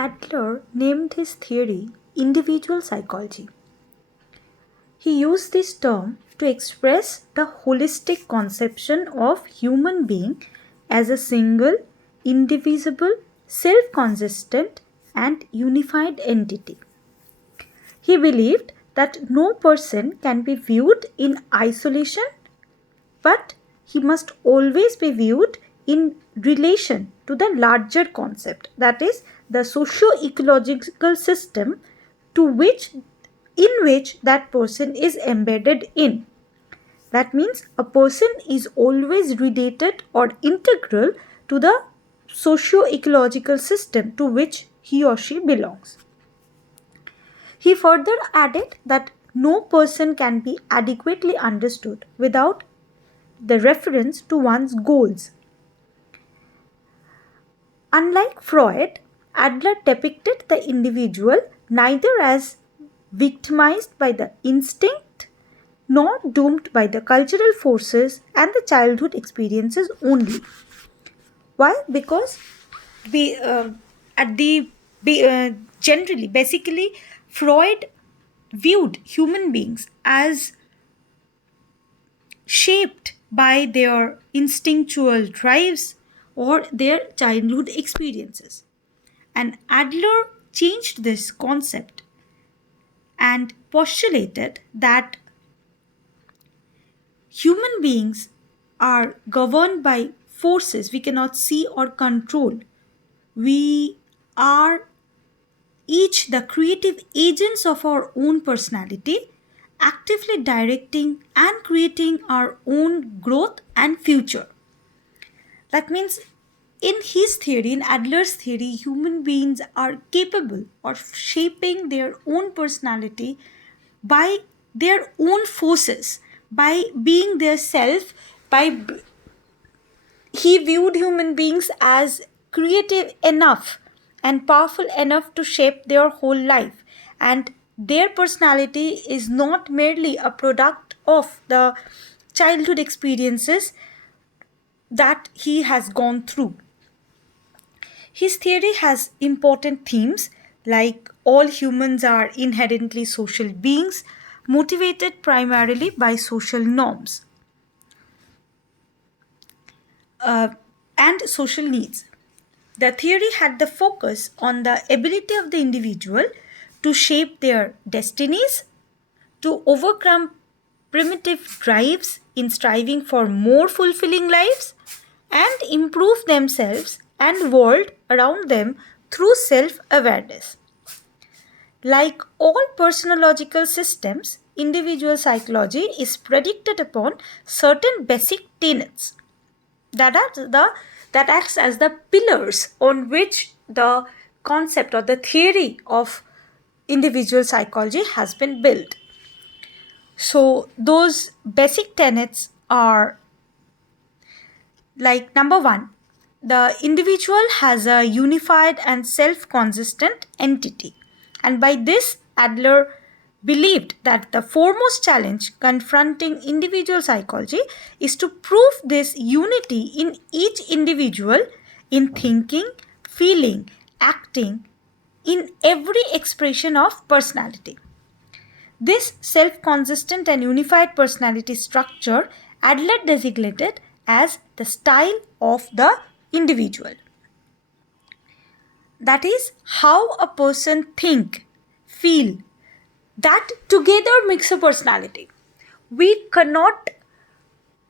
Adler named his theory individual psychology. He used this term to express the holistic conception of human being as a single, indivisible, self-consistent and unified entity. He believed that no person can be viewed in isolation, but he must always be viewed in relation to the larger concept, that is, the socio-ecological system in which that person is embedded in. That means a person is always related or integral to the socio-ecological system to which he or she belongs. He further added that no person can be adequately understood without the reference to one's goals. Unlike Freud, Adler depicted the individual neither as victimized by the instinct nor doomed by the cultural forces and the childhood experiences only. Why? Because basically, Freud viewed human beings as shaped by their instinctual drives or their childhood experiences. And Adler changed this concept and postulated that human beings are governed by forces we cannot see or control. We are each the creative agents of our own personality, actively directing and creating our own growth and future. That means in his theory, in Adler's theory, human beings are capable of shaping their own personality by their own forces, by being their self, he viewed human beings as creative enough and powerful enough to shape their whole life, and their personality is not merely a product of the childhood experiences that he has gone through. His theory has important themes like all humans are inherently social beings, motivated primarily by social norms and social needs. The theory had the focus on the ability of the individual to shape their destinies, to overcome primitive drives in striving for more fulfilling lives, and improve themselves and world around them through self-awareness. Like all personological systems, individual psychology is predicated upon certain basic tenets that acts as the pillars on which the concept or the theory of individual psychology has been built. So those basic tenets are like number 1, the individual has a unified and self-consistent entity. And by this, Adler believed that the foremost challenge confronting individual psychology is to prove this unity in each individual in thinking, feeling, acting, in every expression of personality. This self-consistent and unified personality structure Adler designated as the style of the individual. That is how a person think, feel, that together makes a personality. We cannot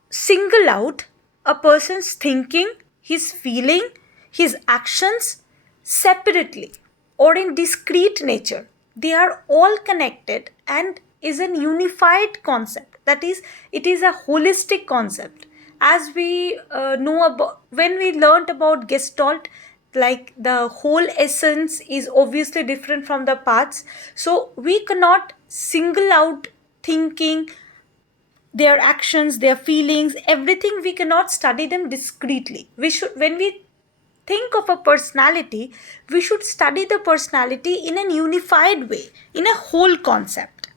single out a person's thinking, his feeling, his actions separately or in discrete nature. They are all connected and is an unified concept. That is, it is a holistic concept. As we know about, when we learnt about Gestalt, like the whole essence is obviously different from the parts. So we cannot single out thinking, their actions, their feelings, everything. We cannot study them discretely. When we think of a personality, we should study the personality in a unified way, in a whole concept.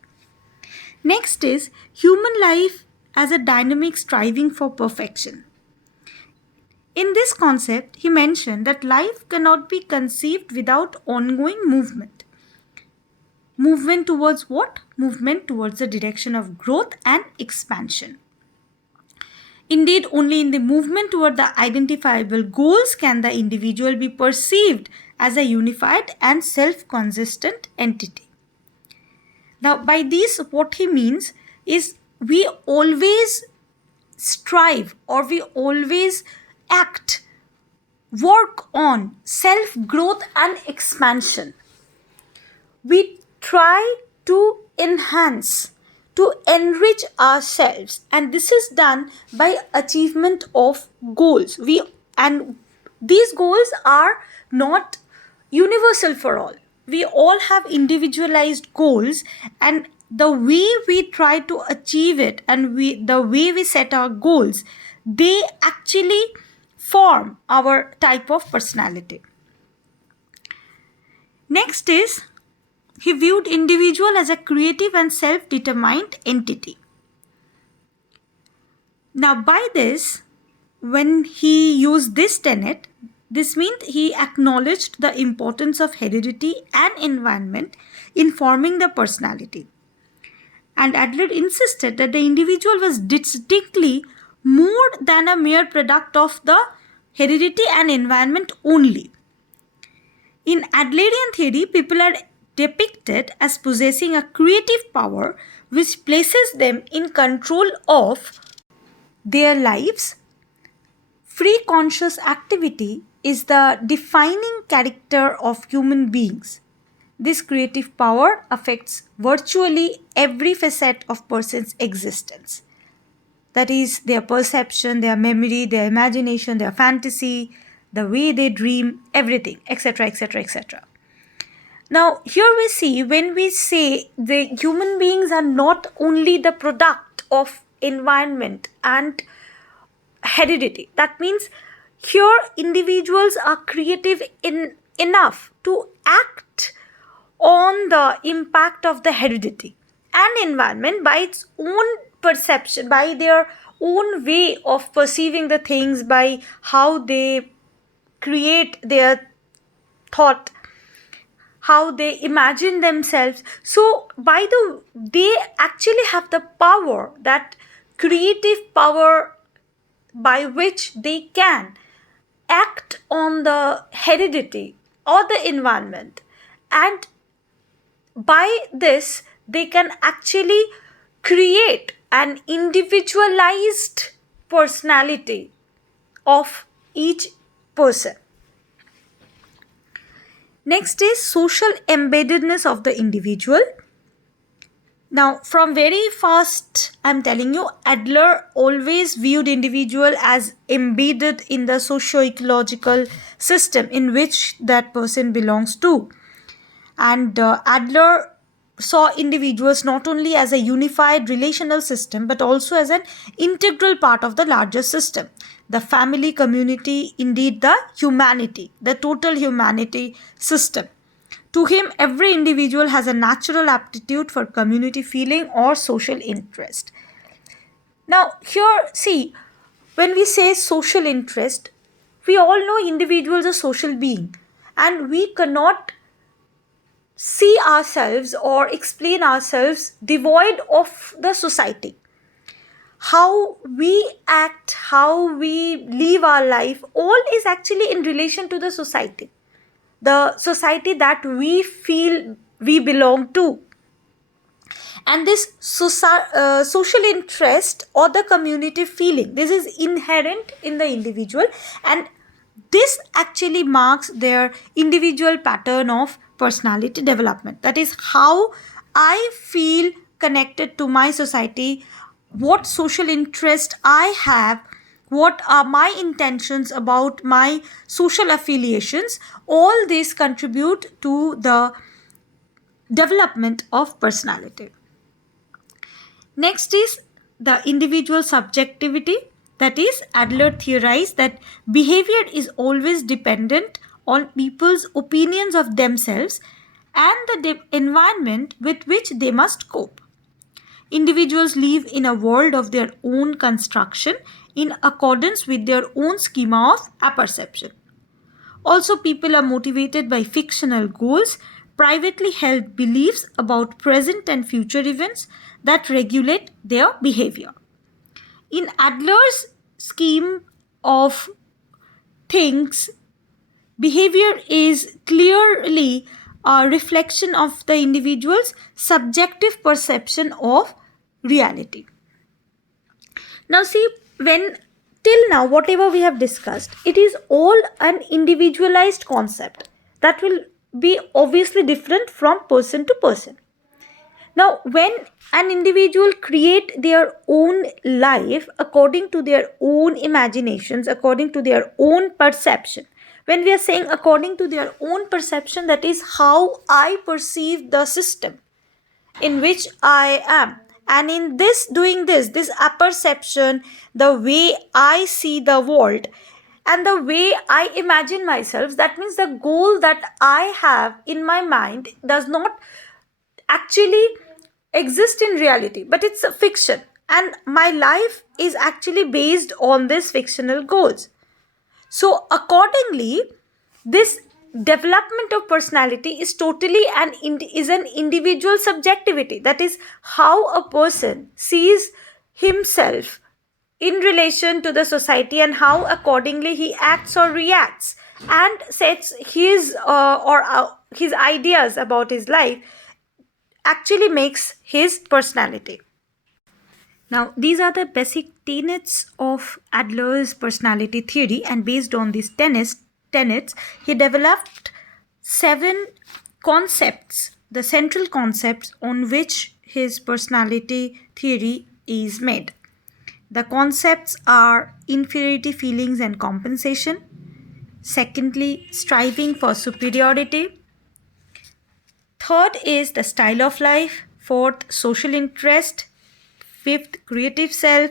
Next is human life as a dynamic striving for perfection. In this concept, he mentioned that life cannot be conceived without ongoing movement. Movement towards what? Movement towards the direction of growth and expansion. Indeed, only in the movement toward the identifiable goals can the individual be perceived as a unified and self-consistent entity. Now, by this, what he means is we always strive or we always work on self-growth and expansion. We try to enhance, to enrich ourselves, and this is done by achievement of goals. And these goals are not universal for all. We all have individualized goals, and the way we try to achieve it and the way we set our goals, they actually form our type of personality. Next is, he viewed individual as a creative and self-determined entity. Now, by this, when he used this tenet, this meant he acknowledged the importance of heredity and environment in forming the personality. And Adler insisted that the individual was distinctly more than a mere product of the heredity and environment only. In Adlerian theory, people are depicted as possessing a creative power which places them in control of their lives. Free conscious activity is the defining character of human beings. This creative power affects virtually every facet of person's existence. That is, their perception, their memory, their imagination, their fantasy, the way they dream, everything, etc., etc., etc. Now, here we see, when we say the human beings are not only the product of environment and heredity, that means here individuals are creative enough to act on the impact of the heredity and environment by its own perception, by their own way of perceiving the things, by how they create their thought, how they imagine themselves. So they actually have the power, that creative power by which they can act on the heredity or the environment, and by this they can actually create an individualized personality of each person. Next is social embeddedness of the individual. Now, from very first, I'm telling you, Adler always viewed individual as embedded in the socio-ecological system in which that person belongs to. And Adler saw individuals not only as a unified relational system, but also as an integral part of the larger system. The family, community, indeed the humanity, the total humanity system. To him, every individual has a natural aptitude for community feeling or social interest. Now, here, see, when we say social interest, we all know individuals are social beings, and we cannot see ourselves or explain ourselves devoid of the society. How we act, how we live our life, all is actually in relation to the society that we feel we belong to. And this social interest or the community feeling, this is inherent in the individual, and this actually marks their individual pattern of personality development. That is how I feel connected to my society, what social interest I have, what are my intentions about my social affiliations. All these contribute to the development of personality. Next is the individual subjectivity. That is, Adler theorized that behavior is always dependent on people's opinions of themselves and the environment with which they must cope. Individuals live in a world of their own construction in accordance with their own schema of apperception. Also, people are motivated by fictional goals, privately held beliefs about present and future events that regulate their behavior. In Adler's scheme of things, behavior is clearly a reflection of the individual's subjective perception of reality. Now, see, when till now, whatever we have discussed, it is all an individualized concept that will be obviously different from person to person. Now, when an individual create their own life according to their own imaginations, according to their own perception, when we are saying according to their own perception, that is how I perceive the system in which I am. And in this, doing this apperception, the way I see the world and the way I imagine myself, that means the goal that I have in my mind does not actually exist in reality, but it's a fiction, and my life is actually based on these fictional goals. So accordingly, this development of personality is totally an individual subjectivity. That is how a person sees himself in relation to the society and how accordingly he acts or reacts and sets his ideas about his life actually makes his personality. Now, these are the basic tenets of Adler's personality theory, and based on these tenets, he developed 7 concepts, the central concepts on which his personality theory is made. The concepts are inferiority feelings and compensation. Secondly, striving for superiority. Third is the style of life. Fourth, social interest. Fifth, creative self.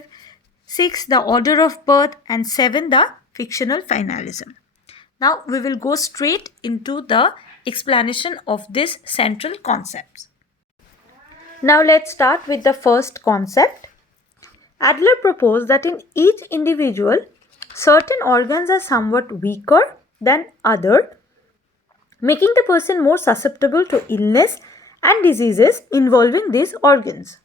Sixth, the order of birth. And 7, the fictional finalism. Now we will go straight into the explanation of these central concepts. Now let's start with the first concept. Adler proposed that in each individual, certain organs are somewhat weaker than others, making the person more susceptible to illness and diseases involving these organs.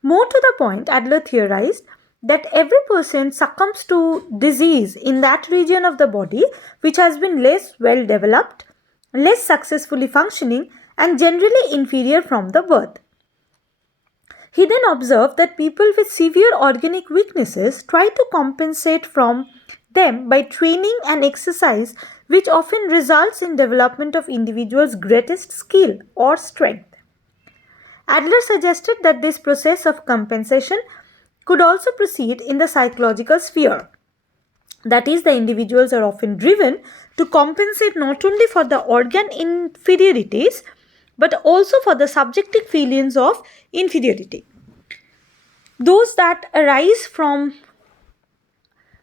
More to the point, Adler theorized that every person succumbs to disease in that region of the body which has been less well developed, less successfully functioning, and generally inferior from the birth. He then observed that people with severe organic weaknesses try to compensate from them by training and exercise, which often results in development of individuals' greatest skill or strength. Adler suggested that this process of compensation could also proceed in the psychological sphere. That is, the individuals are often driven to compensate not only for the organ inferiorities but also for the subjective feelings of inferiority. Those that arise from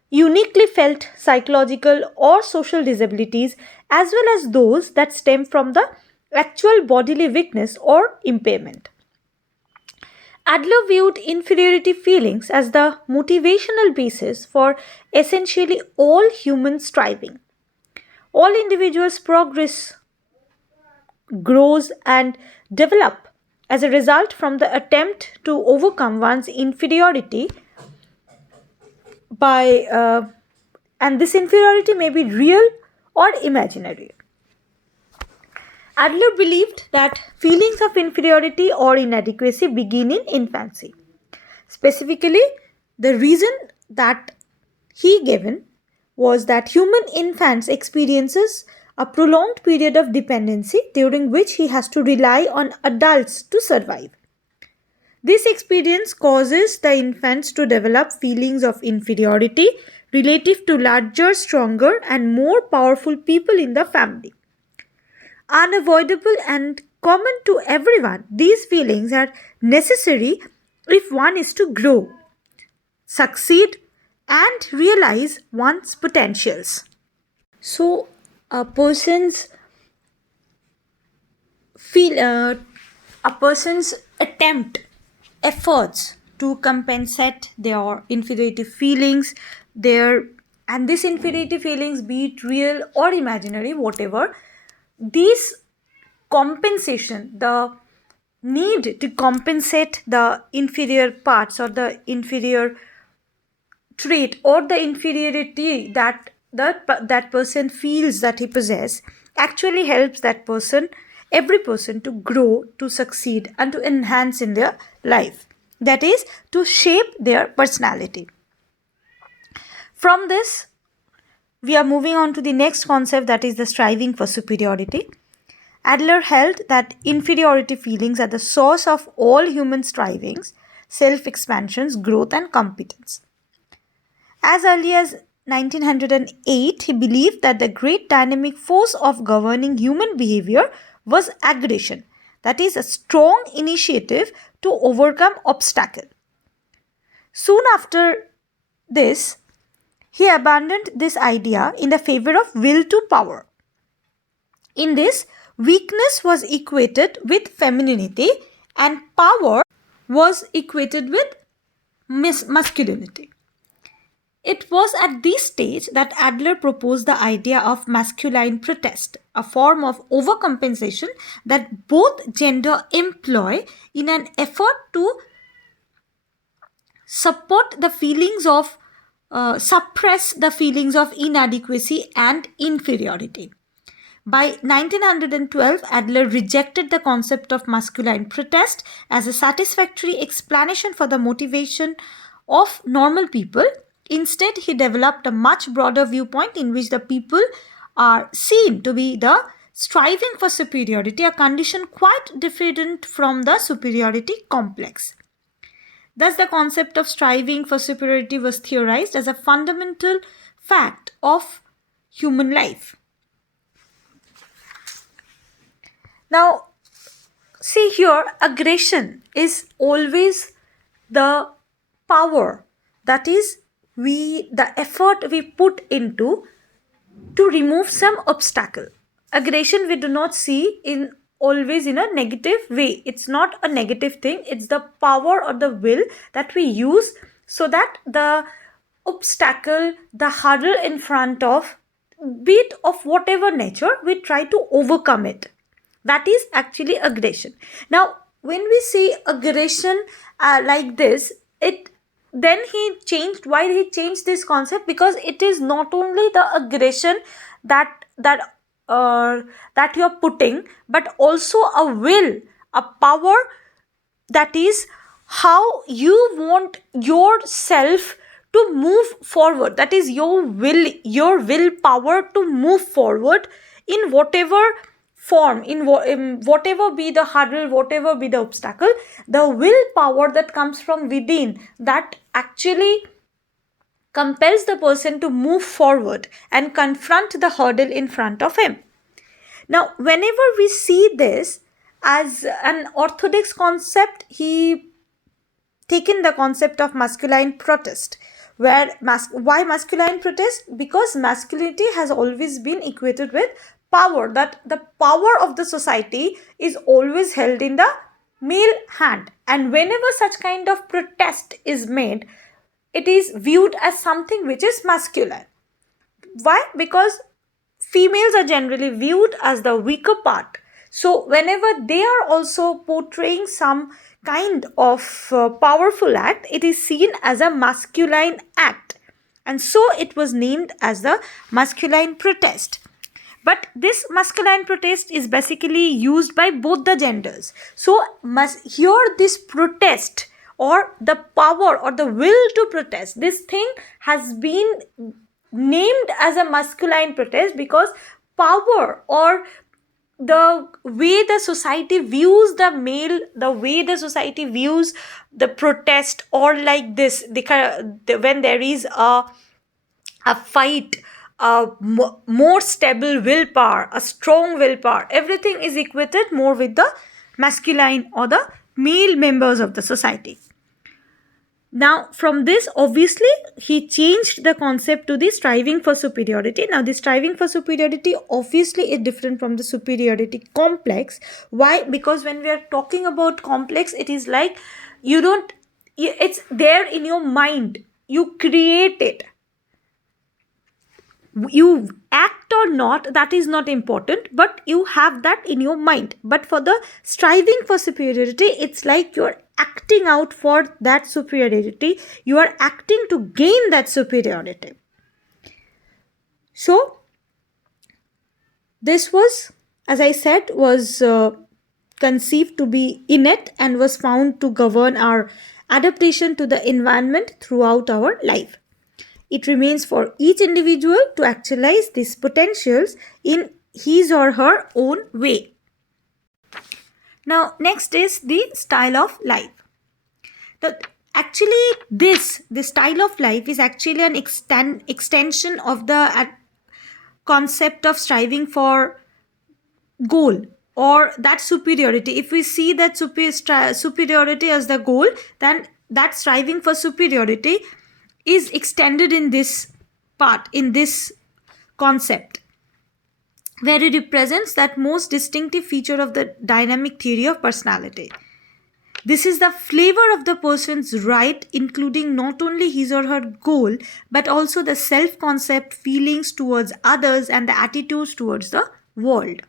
uniquely felt psychological or social disabilities, as well as those that stem from the actual bodily weakness or impairment. Adler viewed inferiority feelings as the motivational basis for essentially all human striving. All individuals progress, grows, and develop as a result from the attempt to overcome one's inferiority and this inferiority may be real or imaginary. Adler believed that feelings of inferiority or inadequacy begin in infancy. Specifically, the reason that he given was that human infants experiences a prolonged period of dependency during which he has to rely on adults to survive. This experience causes the infants to develop feelings of inferiority relative to larger, stronger, and more powerful people in the family. Unavoidable and common to everyone, these feelings are necessary if one is to grow, succeed, and realize one's potentials. So, a person's efforts to compensate their inferiority feelings, and this inferiority feelings, be it real or imaginary, whatever, this compensation, the need to compensate the inferior parts or the inferior trait or the inferiority that person feels that he possesses, actually helps that person, every person, to grow, to succeed, and to enhance in their life, that is, to shape their personality. From this, we are moving on to the next concept, that is the striving for superiority. Adler held that inferiority feelings are the source of all human strivings, self-expansions, growth, and competence. As early as 1908, he believed that the great dynamic force of governing human behavior was aggression, that is, a strong initiative to overcome obstacle. Soon after this, he abandoned this idea in the favor of will to power. In this, weakness was equated with femininity and power was equated with masculinity. It was at this stage that Adler proposed the idea of masculine protest, a form of overcompensation that both gender employ in an effort to suppress the feelings of inadequacy and inferiority. By 1912, Adler rejected the concept of masculine protest as a satisfactory explanation for the motivation of normal people. Instead, he developed a much broader viewpoint in which the people are seen to be the striving for superiority, a condition quite different from the superiority complex. Thus, the concept of striving for superiority was theorized as a fundamental fact of human life. Now, see here, aggression is always the power, that is, the effort we put into to remove some obstacle. Aggression we do not see always in a negative way. It's not a negative thing. It's the power or the will that we use so that the obstacle, the hurdle in front of, be it of whatever nature, we try to overcome it. That is actually aggression. Now, when we see aggression like this, then why he changed this concept, because it is not only the aggression that you're putting, but also a will, a power, that is how you want yourself to move forward, that is your willpower to move forward in whatever form, in whatever be the hurdle, whatever be the obstacle, the willpower that comes from within, that actually compels the person to move forward and confront the hurdle in front of him. Now, whenever we see this as an orthodox concept, he taken the concept of masculine protest. Why masculine protest? Because masculinity has always been equated with power, that the power of the society is always held in the male hand, and whenever such kind of protest is made, it is viewed as something which is masculine. Why? Because females are generally viewed as the weaker part. So whenever they are also portraying some kind of powerful act, it is seen as a masculine act. And so it was named as the masculine protest. But this masculine protest is basically used by both the genders. So here this protest or the power or the will to protest, this thing has been named as a masculine protest because power or the way the society views the male, the way the society views the protest, or like this, when there is a fight, a more stable willpower, a strong willpower, everything is equated more with the masculine or the male members of the society. Now, from this, obviously, he changed the concept to the striving for superiority. Now, the striving for superiority obviously is different from the superiority complex. Why? Because when we are talking about complex, it is like you don't it's there in your mind. You create it. You act or not, that is not important, but you have that in your mind. But for the striving for superiority, it's like you're acting out for that superiority. You are acting to gain that superiority. So this was, as I said, was conceived to be innate and was found to govern our adaptation to the environment throughout our life. It remains for each individual to actualize these potentials in his or her own way. Now, next is the style of life. Now, actually, the style of life is actually an extension of the concept of striving for goal or that superiority. If we see that superiority as the goal, then that striving for superiority is extended in this part, in this concept, where it represents that most distinctive feature of the dynamic theory of personality. This is the flavor of the person's right, including not only his or her goal, but also the self-concept, feelings towards others, and the attitudes towards the world.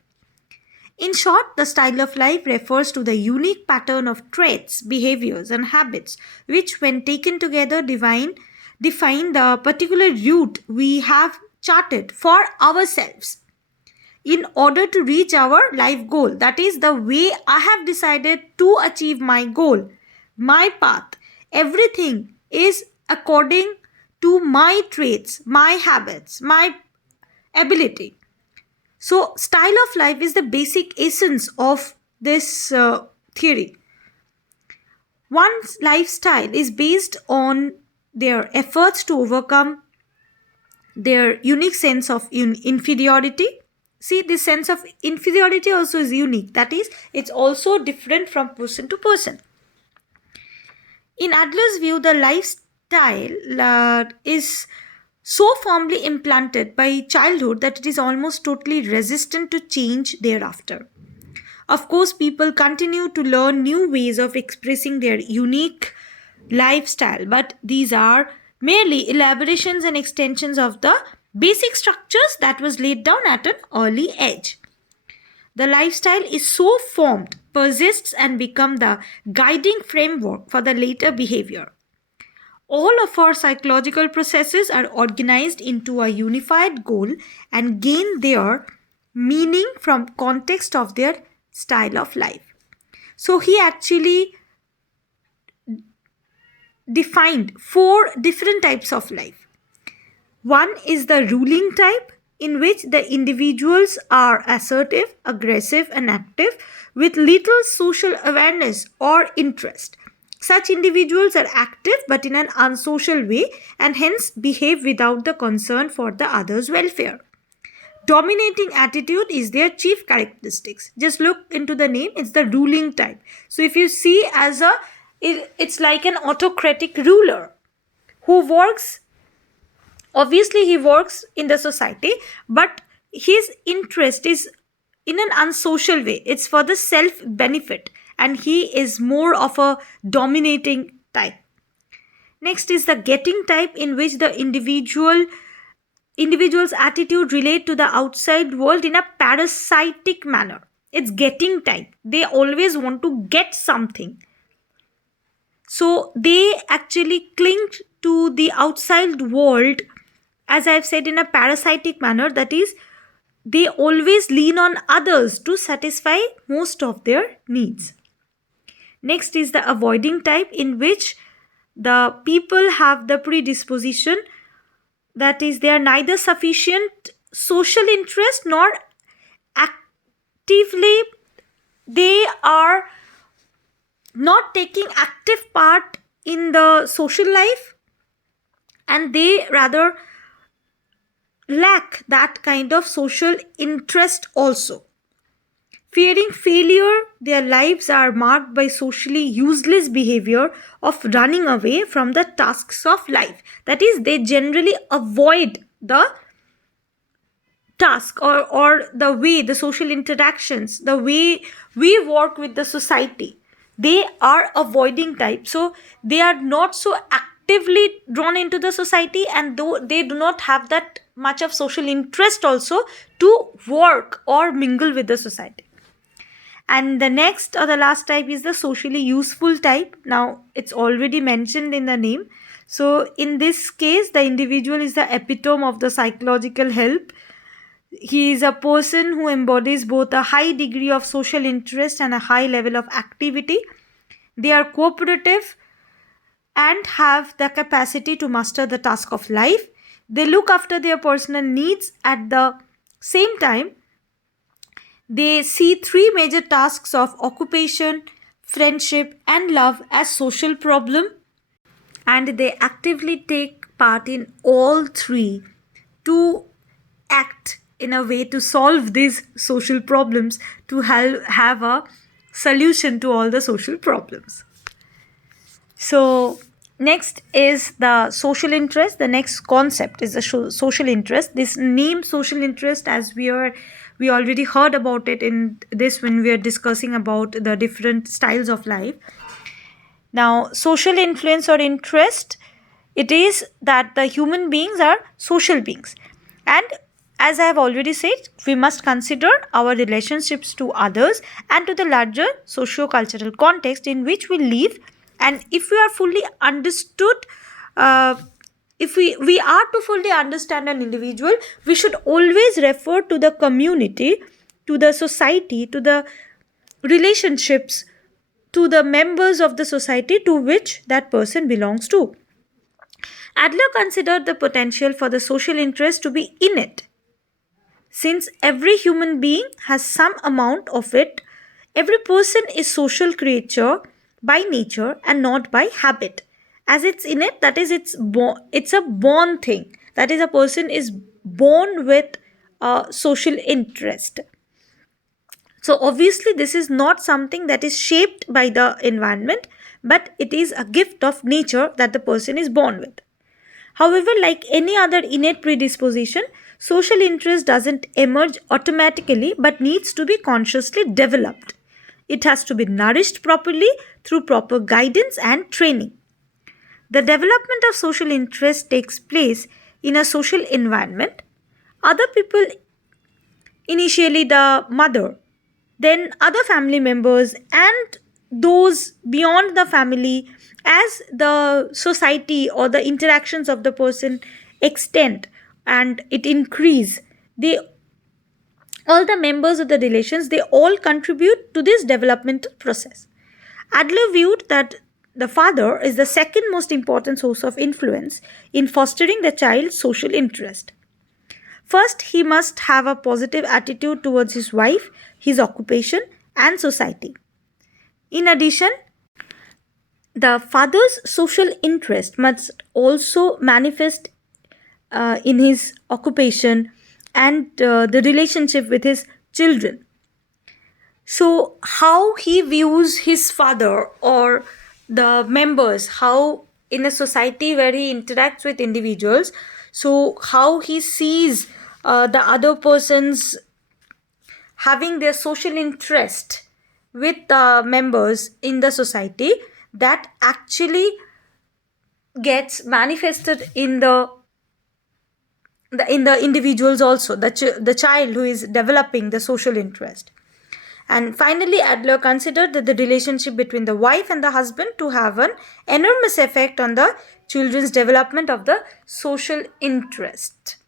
In short, the style of life refers to the unique pattern of traits, behaviors, and habits, which, when taken together, define the particular route we have charted for ourselves in order to reach our life goal. That is the way I have decided to achieve my goal, my path. Everything is according to my traits, my habits, my ability. So, style of life is the basic essence of this theory. One's lifestyle is based on their efforts to overcome their unique sense of inferiority. See, this sense of inferiority also is unique. That is, it's also different from person to person. In Adler's view, the lifestyle is so firmly implanted by childhood that it is almost totally resistant to change thereafter. Of course, people continue to learn new ways of expressing their unique lifestyle, but these are merely elaborations and extensions of the basic structures that was laid down at an early age. The lifestyle is so formed, persists, and become the guiding framework for the later behavior. All of our psychological processes are organized into a unified goal and gain their meaning from context of their style of life. So he actually defined 4 different types of life. One is the ruling type, in which the individuals are assertive, aggressive, and active with little social awareness or interest. Such individuals are active but in an unsocial way and hence behave without the concern for the other's welfare. Dominating attitude is their chief characteristics. Just look into the name, it's the ruling type. So if you see it's like an autocratic ruler who works, obviously he works in the society, but his interest is in an unsocial way. It's for the self benefit, and he is more of a dominating type. Next is the getting type, in which the individual's attitude relate to the outside world in a parasitic manner. It's getting type. They always want to get something. So they actually cling to the outside world, as I've said, in a parasitic manner. That is, they always lean on others to satisfy most of their needs. Next is the avoiding type, in which the people have the predisposition, that is, they are neither sufficient social interest nor actively, they are not taking active part in the social life, and they rather lack that kind of social interest also. Fearing failure, their lives are marked by socially useless behavior of running away from the tasks of life. That is, they generally avoid the task or the way, the social interactions, the way we work with the society. they are avoiding type, so they are not so actively drawn into the society, and though they do not have that much of social interest also to work or mingle with the society. And the next or the last type is the socially useful type. Now it's already mentioned in the name. So in this case, the individual is the epitome of the psychological help. He is a person who embodies both a high degree of social interest and a high level of activity. They are cooperative and have the capacity to master the task of life. They look after their personal needs. At the same time, they see three major tasks of occupation, friendship, and love as social problem, and they actively take part in all three to act in a way to solve these social problems, to have a solution to all the social problems. So next is the social interest. The next concept is the social interest. This name social interest, as we already heard about it in this when we are discussing about the different styles of life. Now, social influence or interest, it is that the human beings are social beings. And as I have already said, we must consider our relationships to others and to the larger socio-cultural context in which we live. And if we are fully understood, if we are to fully understand an individual, we should always refer to the community, to the society, to the relationships, to the members of the society to which that person belongs to. Adler considered the potential for the social interest to be innate. Since every human being has some amount of it, every person is social creature by nature and not by habit. As it's innate, that is, it's a born thing. That is, a person is born with a social interest. So obviously this is not something that is shaped by the environment, but it is a gift of nature that the person is born with. However, like any other innate predisposition, social interest doesn't emerge automatically but needs to be consciously developed. It has to be nourished properly through proper guidance and training. The development of social interest takes place in a social environment. Other people, initially the mother, then other family members, and those beyond the family, as the society or the interactions of the person extend and it increase, they all the members of the relations, they all contribute to this developmental process. Adler viewed that the father is the second most important source of influence in fostering the child's social interest. First, he must have a positive attitude towards his wife, his occupation, and society. In addition, the father's social interest must also manifest in his occupation and the relationship with his children. So, how he views his father or the members, how in a society where he interacts with individuals, so how he sees the other persons having their social interest with the members in the society, that actually gets manifested in the individuals also, the child who is developing the social interest. And finally, Adler considered that the relationship between the wife and the husband to have an enormous effect on the children's development of the social interest.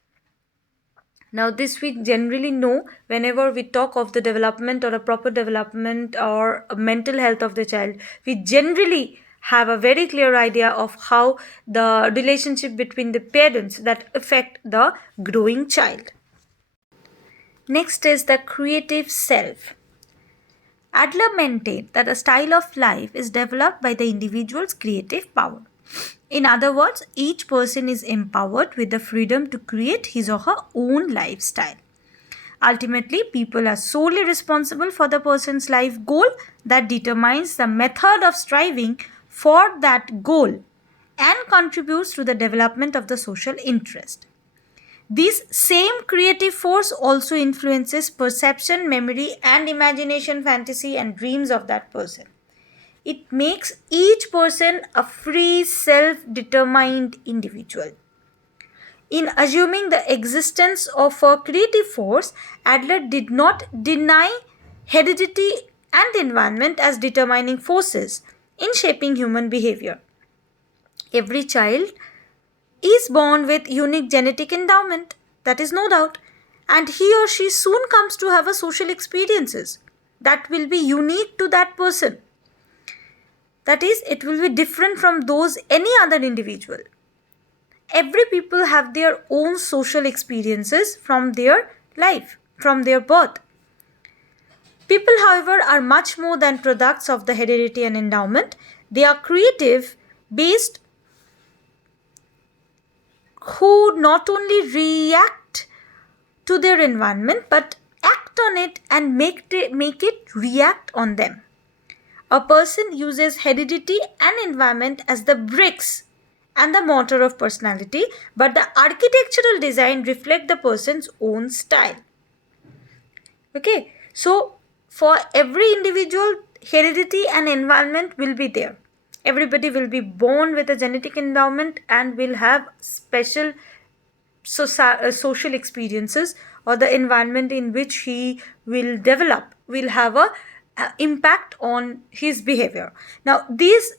Now, this we generally know whenever we talk of the development or a proper development or mental health of the child, we generally have a very clear idea of how the relationship between the parents that affect the growing child. Next is the creative self. Adler maintained that a style of life is developed by the individual's creative power. In other words, each person is empowered with the freedom to create his or her own lifestyle. Ultimately, people are solely responsible for the person's life goal that determines the method of striving for that goal and contributes to the development of the social interest. This same creative force also influences perception, memory, and imagination, fantasy, and dreams of that person. It makes each person a free, self-determined individual. In assuming the existence of a creative force, Adler did not deny heredity and environment as determining forces in shaping human behavior. Every child is born with unique genetic endowment, that is no doubt, and he or she soon comes to have a social experiences that will be unique to that person. That is, it will be different from those any other individual. Every people have their own social experiences from their life, from their birth. People, however, are much more than products of the heredity and endowment. They are creative, based, who not only react to their environment but act on it and make it react on them. A person uses heredity and environment as the bricks and the mortar of personality, but the architectural design reflects the person's own style. Okay, so for every individual, heredity and environment will be there. Everybody will be born with a genetic endowment and will have special social experiences, or the environment in which he will develop will have a impact on his behavior. Now this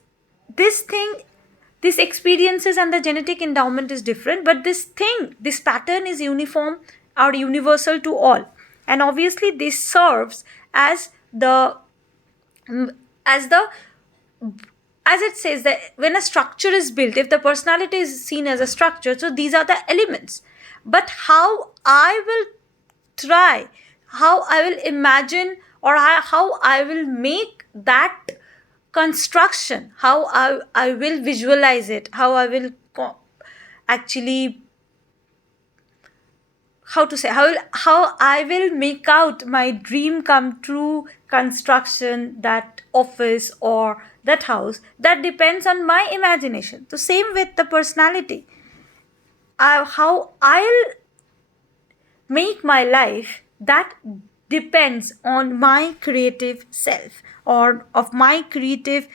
experiences and the genetic endowment is different, but this pattern is uniform or universal to all, and obviously this serves as the as the as it says that when a structure is built, if the personality is seen as a structure, so these are the elements. But how I will try, how I will imagine, or how I will make that construction, how I will visualize it, how I will actually, how I will make out my dream come true construction, that office or that house, that depends on my imagination. So same with the personality. How I'll make my life, that depends on my creative self, or of my creative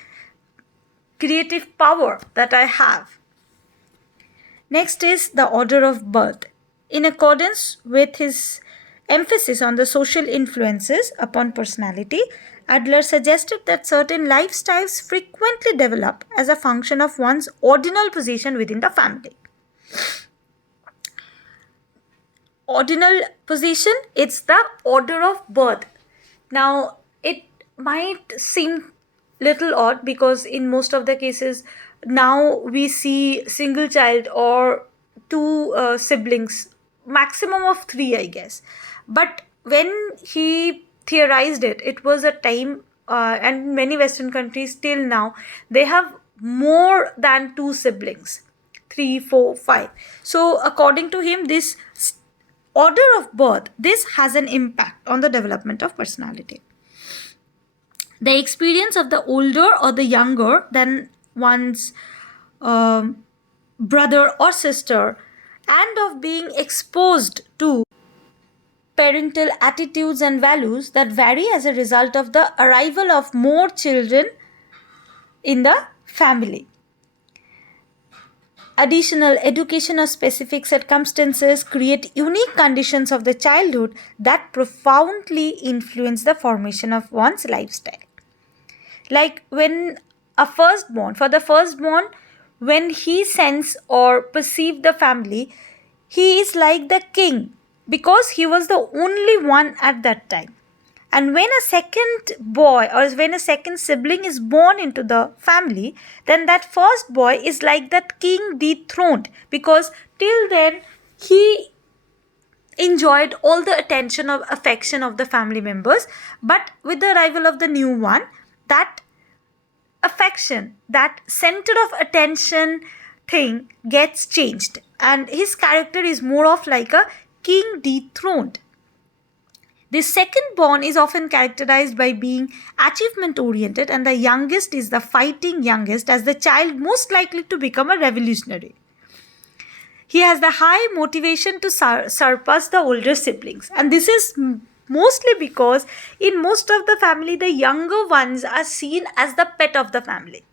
power that I have. Next is the order of birth. In accordance with his emphasis on the social influences upon personality, Adler suggested that certain lifestyles frequently develop as a function of one's ordinal position within the family. Ordinal position, it's the order of birth. Now, it might seem little odd because in most of the cases now we see single child or two siblings, maximum of three, I guess. But when he theorized it, it was a time, and many Western countries till now, they have more than two siblings, 3, 4, 5. So according to him, this order of birth, this has an impact on the development of personality. The experience of the older or the younger than one's brother or sister, and of being exposed to parental attitudes and values that vary as a result of the arrival of more children in the family. Additional education or specific circumstances create unique conditions of the childhood that profoundly influence the formation of one's lifestyle. Like when for the firstborn, when he sense or perceive the family, he is like the king because he was the only one at that time. And when a second boy or when a second sibling is born into the family, then that first boy is like that king dethroned, because till then he enjoyed all the attention or affection of the family members. But with the arrival of the new one, that affection, that center of attention thing gets changed, and his character is more of like a king dethroned. The second born is often characterized by being achievement oriented, and the youngest is the fighting youngest, as the child most likely to become a revolutionary. He has the high motivation to surpass the older siblings, and this is Mostly because in most of the family, the younger ones are seen as the pet of the family.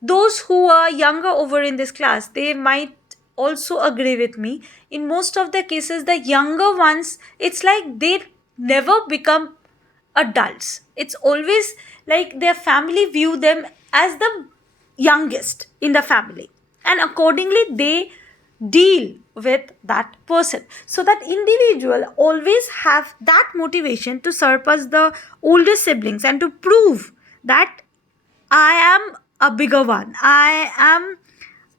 Those who are younger over in this class, they might also agree with me. In most of the cases, the younger ones, it's like they never become adults. It's always like their family view them as the youngest in the family, and accordingly they deal with that person. So that individual always have that motivation to surpass the older siblings and to prove that I am a bigger one. I am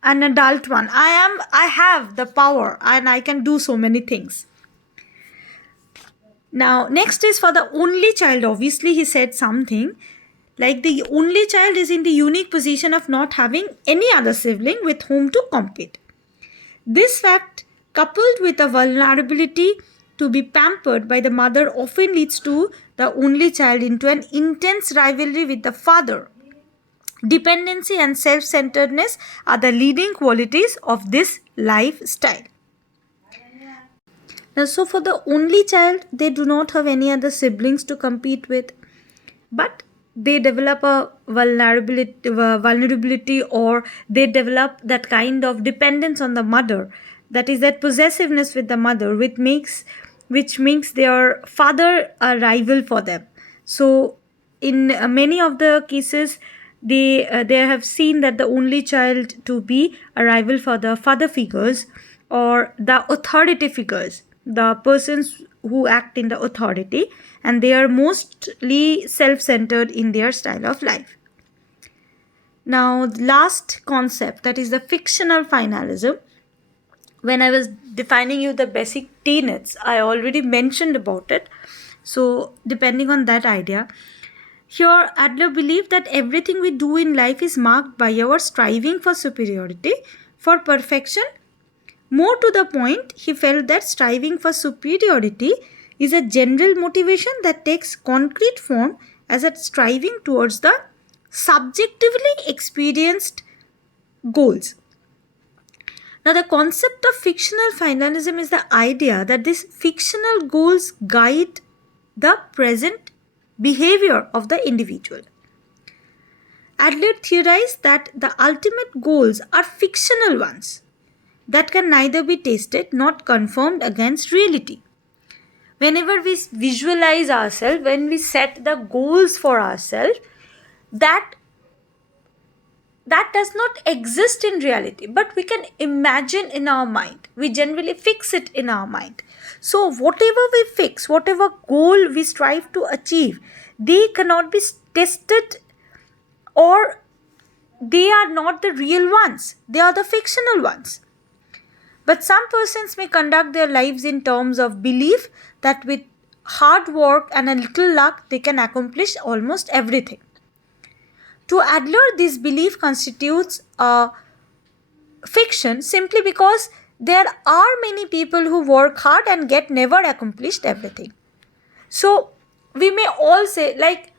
an adult one. I have the power and I can do so many things. Now, next is for the only child. Obviously, he said something like the only child is in the unique position of not having any other sibling with whom to compete. This fact, coupled with a vulnerability to be pampered by the mother, often leads to the only child into an intense rivalry with the father. Dependency and self centeredness are the leading qualities of this lifestyle. Now, so for the only child, they do not have any other siblings to compete with, but they develop a vulnerability, or they develop that kind of dependence on the mother, that is that possessiveness with the mother, which makes their father a rival for them. So in many of the cases, they have seen that the only child to be a rival for the father figures or the authority figures, the persons who act in the authority, and they are mostly self-centered in their style of life. Now, the last concept, that is the fictional finalism. When I was defining you the basic tenets, I already mentioned about it. So, depending on that idea, here Adler believed that everything we do in life is marked by our striving for superiority, for perfection. More to the point, he felt that striving for superiority is a general motivation that takes concrete form as a striving towards the subjectively experienced goals. Now, the concept of fictional finalism is the idea that these fictional goals guide the present behavior of the individual. Adler theorized that the ultimate goals are fictional ones that can neither be tested nor confirmed against reality. Whenever we visualize ourselves, when we set the goals for ourselves, that does not exist in reality, but we can imagine in our mind. We generally fix it in our mind. So whatever we fix, whatever goal we strive to achieve, they cannot be tested, or they are not the real ones. They are the fictional ones. But some persons may conduct their lives in terms of belief that with hard work and a little luck, they can accomplish almost everything. To Adler, this belief constitutes a fiction simply because there are many people who work hard and get never accomplished everything. So we may all say, like,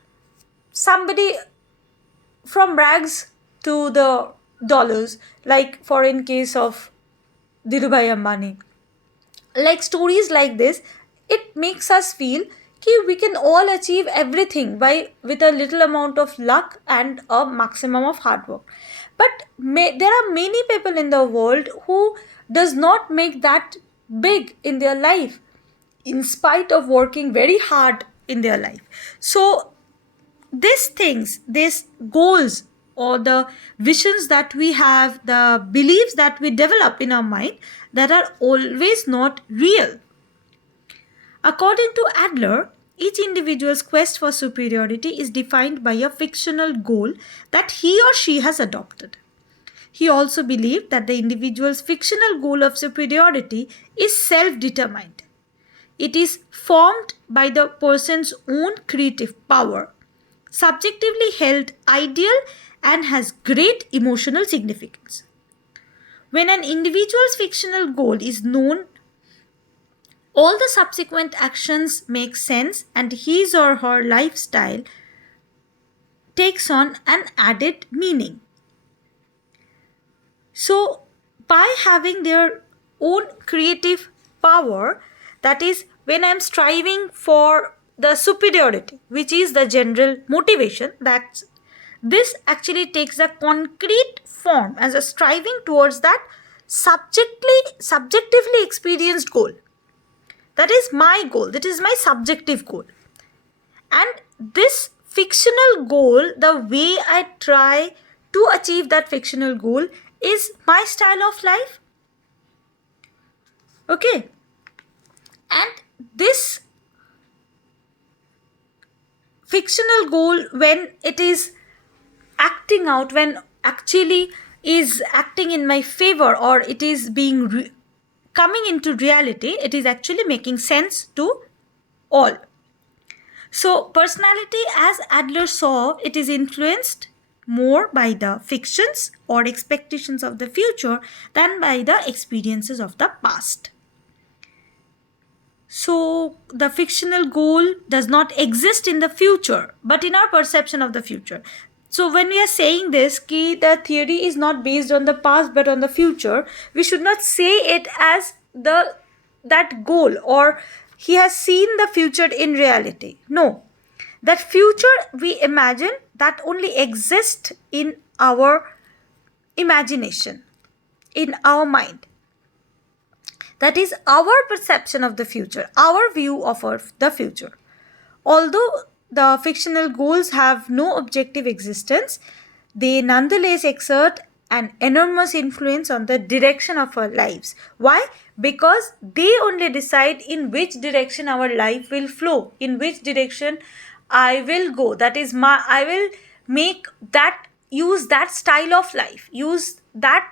somebody from rags to the dollars, like for in case of Dhirubhai Ambani. Like stories like this, it makes us feel that we can all achieve everything with a little amount of luck and a maximum of hard work. But there are many people in the world who does not make that big in their life, in spite of working very hard in their life. So these goals, or the visions that we have, the beliefs that we develop in our mind, that are always not real. According to Adler, each individual's quest for superiority is defined by a fictional goal that he or she has adopted. He also believed that the individual's fictional goal of superiority is self-determined. It is formed by the person's own creative power, subjectively held ideal, and has great emotional significance. When an individual's fictional goal is known, all the subsequent actions make sense and his or her lifestyle takes on an added meaning. So, by having their own creative power, that is when I am striving for the superiority, which is the general motivation, that this actually takes a concrete form as a striving towards that subjectively experienced goal. That is my goal, that is my subjective goal. And this fictional goal, the way I try to achieve that fictional goal, is my style of life. Okay. And this fictional goal, when it is acting out, when actually is acting in my favor, or it is being coming into reality, it is actually making sense to all. So personality, as Adler saw, it is influenced more by the fictions or expectations of the future than by the experiences of the past. So the fictional goal does not exist in the future, but in our perception of the future. So when we are saying this, ki the theory is not based on the past but on the future, we should not say it as that goal, or he has seen the future in reality. No. That future we imagine, that only exists in our imagination, in our mind. That is our perception of the future, our view of the future. Although the fictional goals have no objective existence, they nonetheless exert an enormous influence on the direction of our lives. Why? Because they only decide in which direction our life will flow, in which direction I will go. That is, I will use that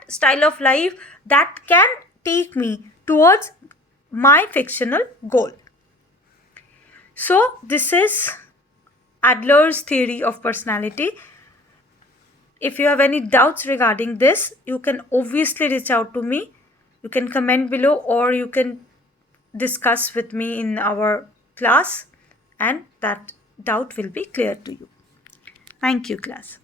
style of life that can take me towards my fictional goal. So this is Adler's theory of personality. If you have any doubts regarding this, you can obviously reach out to me. You can comment below, or you can discuss with me in our class, and that doubt will be clear to you. Thank you, class.